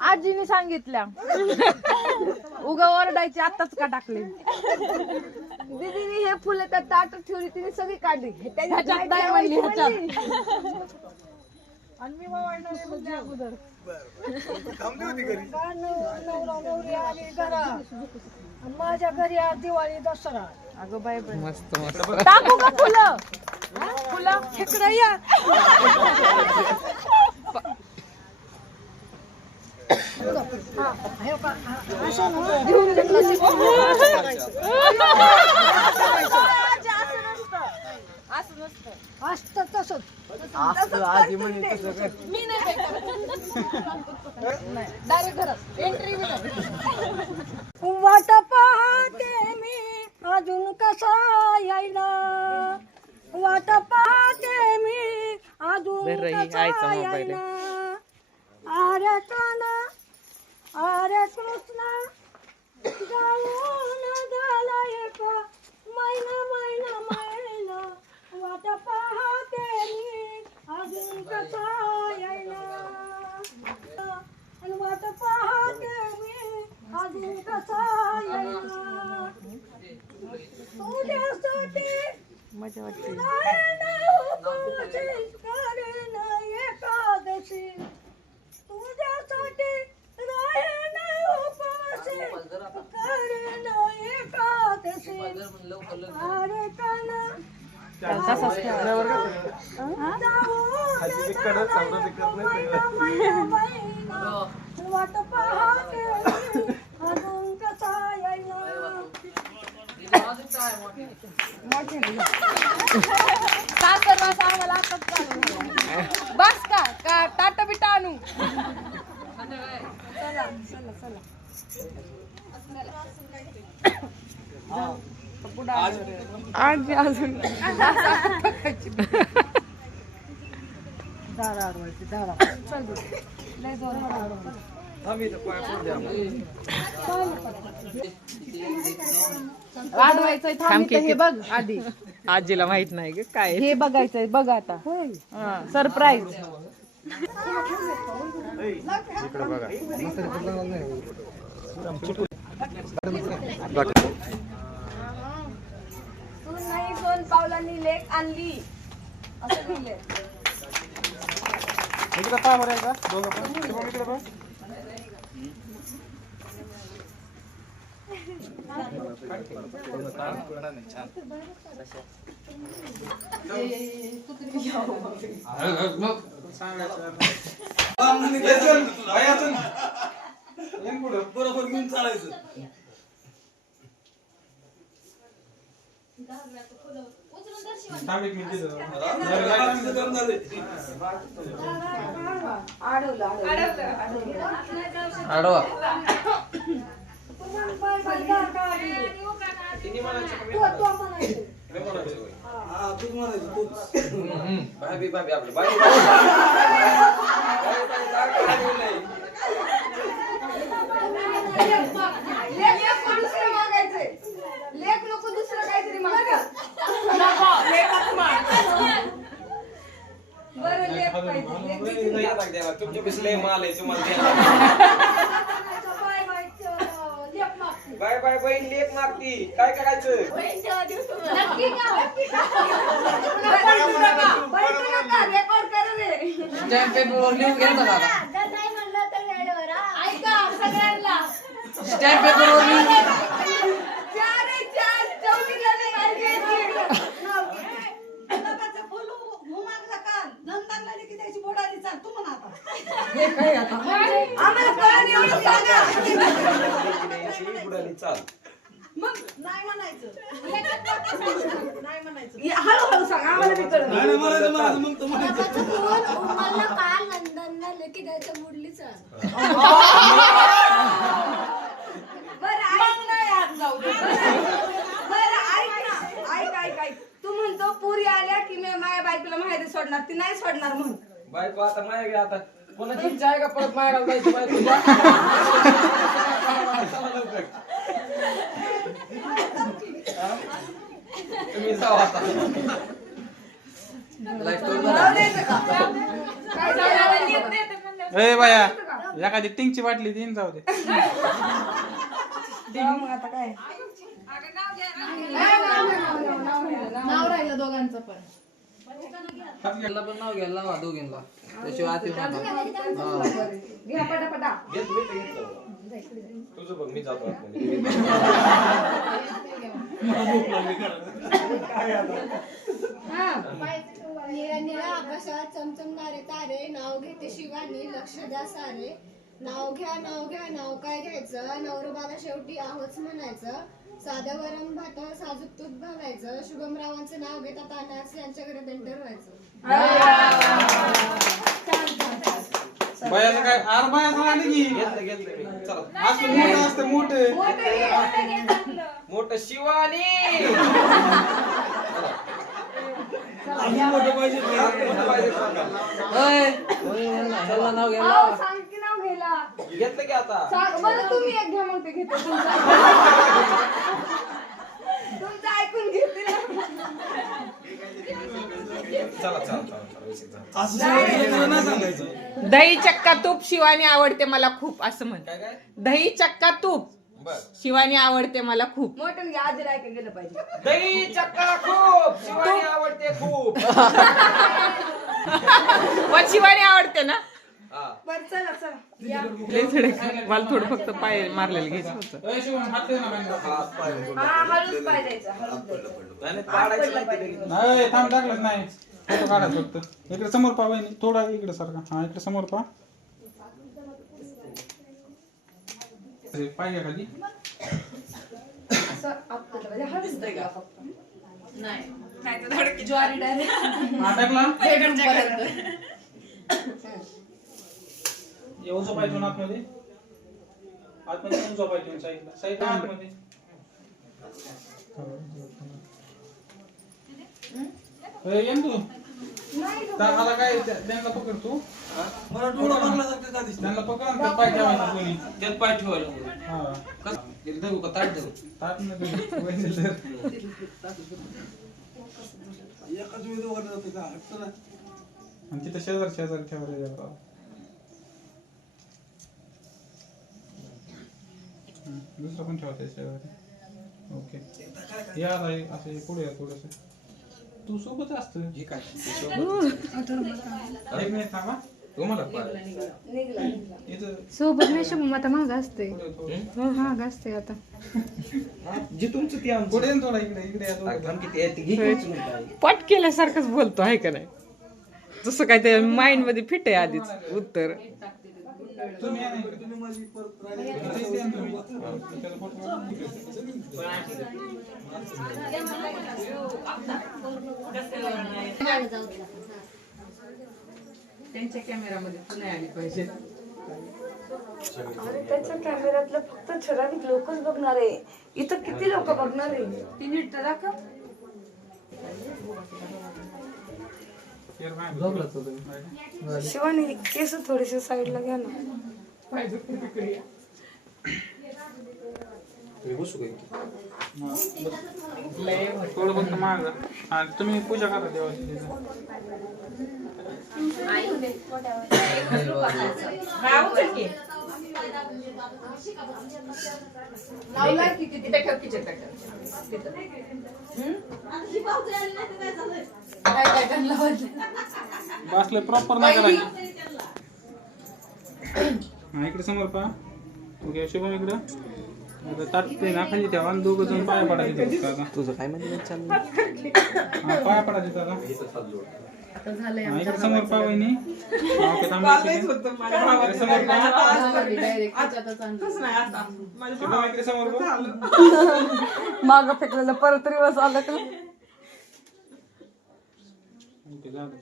आजीने सांगितल्या उगा ओरडायची आताच का टाकले दीदीने हे फुलं त्या ताटात ठेवली तिने सगळी काढली ह्याच्यात नाही म्हणली आणि मी वाढणार म्हणजे अगोदर माझ्या घरी आज दिवाळी दसरा. अगं बाय बाय मस्त मस्त टाकू का फुलं फुलं इकडे या. असतं तसंच मी नाही डायरेक्ट घरात एंट्री वाट पाहते मी अजून कसा यायला. वाट पाहते मी अजून कसा यायला. अरे काना अरे कृष्ण जाऊन झाला एक महिना महिना महिना. वाट पाहते मी अजून कसा यायला. आणि वाट पाहते मी अजून कसा यायला. तुझ्यासाठी मजा वाटते करेन एकादशी. तुझ्यासाठी राहीन उपाशी करेन एकादशी. अरे काना वाट पाहते अजून कसा यायला. साखर वास आम्हाला आताच चालू झाला. बस का टाटा बिटा आणू चला चला चला आजी अजून दारा अडवायची दारा चल लय जोर वाढवायचंय थांब हे बघ आधी आजीला माहित नाही ग काय हे बघायचंय बघ आता सरप्राईज तू नाही सोन पावलांनी लेक आणली असं लिहिलंय. इकडे पाय बरं का दोघं पण इकडे पाय. बरोबर घेऊन चालायचं. आडवा लेख नको दुसरं काहीतरी मागतात. बरं लेख पाहिजे. तुमच्या पिसले माल आहे तुम्हाला. बाय बाय बहीण लेख मागती काय करायचं. नक्की का? रेकॉर्ड कर रे. स्टॅम्प पेपर लिहून घ्यायचा दादा. ऐका सगळ्यांना स्टॅम्प पेपर लिहून मग नाही म्हणायचं. हळूहळू सांग आम्हाला बी कळलं. काल नंदनला लेकी द्यायचं मुडलीच. बरं ऐक नाही आज जाऊ दे. बरं ऐक ना ऐक तू म्हणतो पुरी आल्या की मी माझ्या बायकोला माहेरी सोडणार ती नाही सोडणार म्हणून. बायको आता माया घ्या आता कोणाची इच्छा आहे का परत मायाला जायची बायको. तुम्ही जाऊ आता. नाव द्यायचं का? काय झालं? ए बाया एखादी टिंगची बाटली देईन जाऊ दे. मग आता काय? नाव राहिलं दोघांचं पण. त्याला पण नाव घ्यायला लावा दोघींना. त्याशिवाय आती नका. घ्या पटापटा. तुझं बघ मी जातो आतमध्ये. निळ्या निळ्या आकाशात चमचमणारे तारे नाव घेते शिवानी लक्ष द्या सारे नाव घ्या नाव काय घ्यायचं नवरोबाला शेवटी आहोच म्हणायचं साध्या वरण भातावर साजूक तूप घालायचं शुभमरावांचं नाव घेतात अनास यांच्या घरात एंटर व्हायचं. बायाचं काय आर बाया सांगायला की घेतलं मी. चला. आज मोठं असतं मोठं. मोठं शिवानी. त्याला नाव घ्यायला अहो, लावा. सांग की नाव घ्यायला. घेतलं की आता. सांग बरं तुम्ही एक घ्या मग ते घेतो तुमचं ऐकून घेते ना. चला. दही चक्का तूप शिवानी आवडते मला खूप असं म्हण. काय दही चक्का तूप बर. शिवानी आवडते मला खूप. मोठं घ्या आधी ऐकून गेलं पाहिजे. दही चक्का खूप शिवानी आवडते खूप. पण शिवानी आवडते ना. हा. बरं चला या. लय थोडं मला थोडं फक्त पाय मारलेलं घ्यायचं होतं. ए, शिवम, हात दे ना बाईला. हा हळूच पाय द्यायचा हळूच द्यायचा. नाही, पाडायचं नाही ते लगेच. नाही थांब टाकलंच नाही फोटो काढायचं फक्त. इकडे समोर पहा वहिनी थोडा इकडे सारखा. हा इकडे समोर पहा. पाहिजे खाली असं आपल्याला म्हणजे हळूच द्यायचा फक्त. नाही ज्वारी डायरेक्ट हा टाकला पर्यंत. येऊ झोपायचो ना आतमध्ये. आतमध्ये येऊन झोपायचो साईडला आतमध्ये. ए, येन तू आता काय त्यांना पकड तू. त्यांना पकड आणि त्यात पाय ठेवायचा कोणी. त्यात पाय ठेवायला. हा देऊ का ताट देऊ? ताट नको वहिनी धर. आणि तिथं शेजारी ठेवायला जाऊ. दुसरं पण ठेवता शेजारी. ओके या आता असं पुढे या थोडस. तू सोबत असत. एक मिनिट थांबा. निघला इथं सोबत नाही शुभम आता महाग असते. थोडं. महाग असते आता. जे तुमचं ते आमचं. पुढे ये ना थोडा इकडे या दोघं. थांब किती आहे ते घे उचलून काय. पट केल्यासारखंच बोलतो आहे का नाही. जसं काय ते माइंड मध्ये फिट आहे आधीच उत्तर. तुम्ही या ना इकडे. इथेच या ना तुम्ही. त्याला फोटो काढून. त्यांच्या कॅमेरामध्ये तू नाही आली पाहिजे. अरे त्याच्या कॅमेऱ्यातलं फक्त ठराविक लोकच बघणार आहे. इथं किती लोक बघणार आहे. ती नीट तर दाखव. झोपलात का तुम्ही? शिवानी केस थोडेसे साईडला घ्या ना. मी बसू का इथे? थोडं फक्त माग. हा तुम्ही पूजा करा देवाची तिथं. लावला की किती ठेव किचन काय त्यांना वाटलं. बसले प्रॉपर नाही करायचं. हा इकडे समोर पहा. ओके शुभम इकडं. आता ताट ते ना खाली ठेवा आणि दोघं जण पाया पडायचे दादा. तुझं काय म्हणजे चाललं? हा पाया पडायचे दादा. हा इकडे समोर पहा वहिनी. हा, ओके थांबा इकडे. इकडे समोर पहा. शुभम इकडे समोर पहा. माग फेकलेलं परत रिवर्स आलं का. ओके झालं.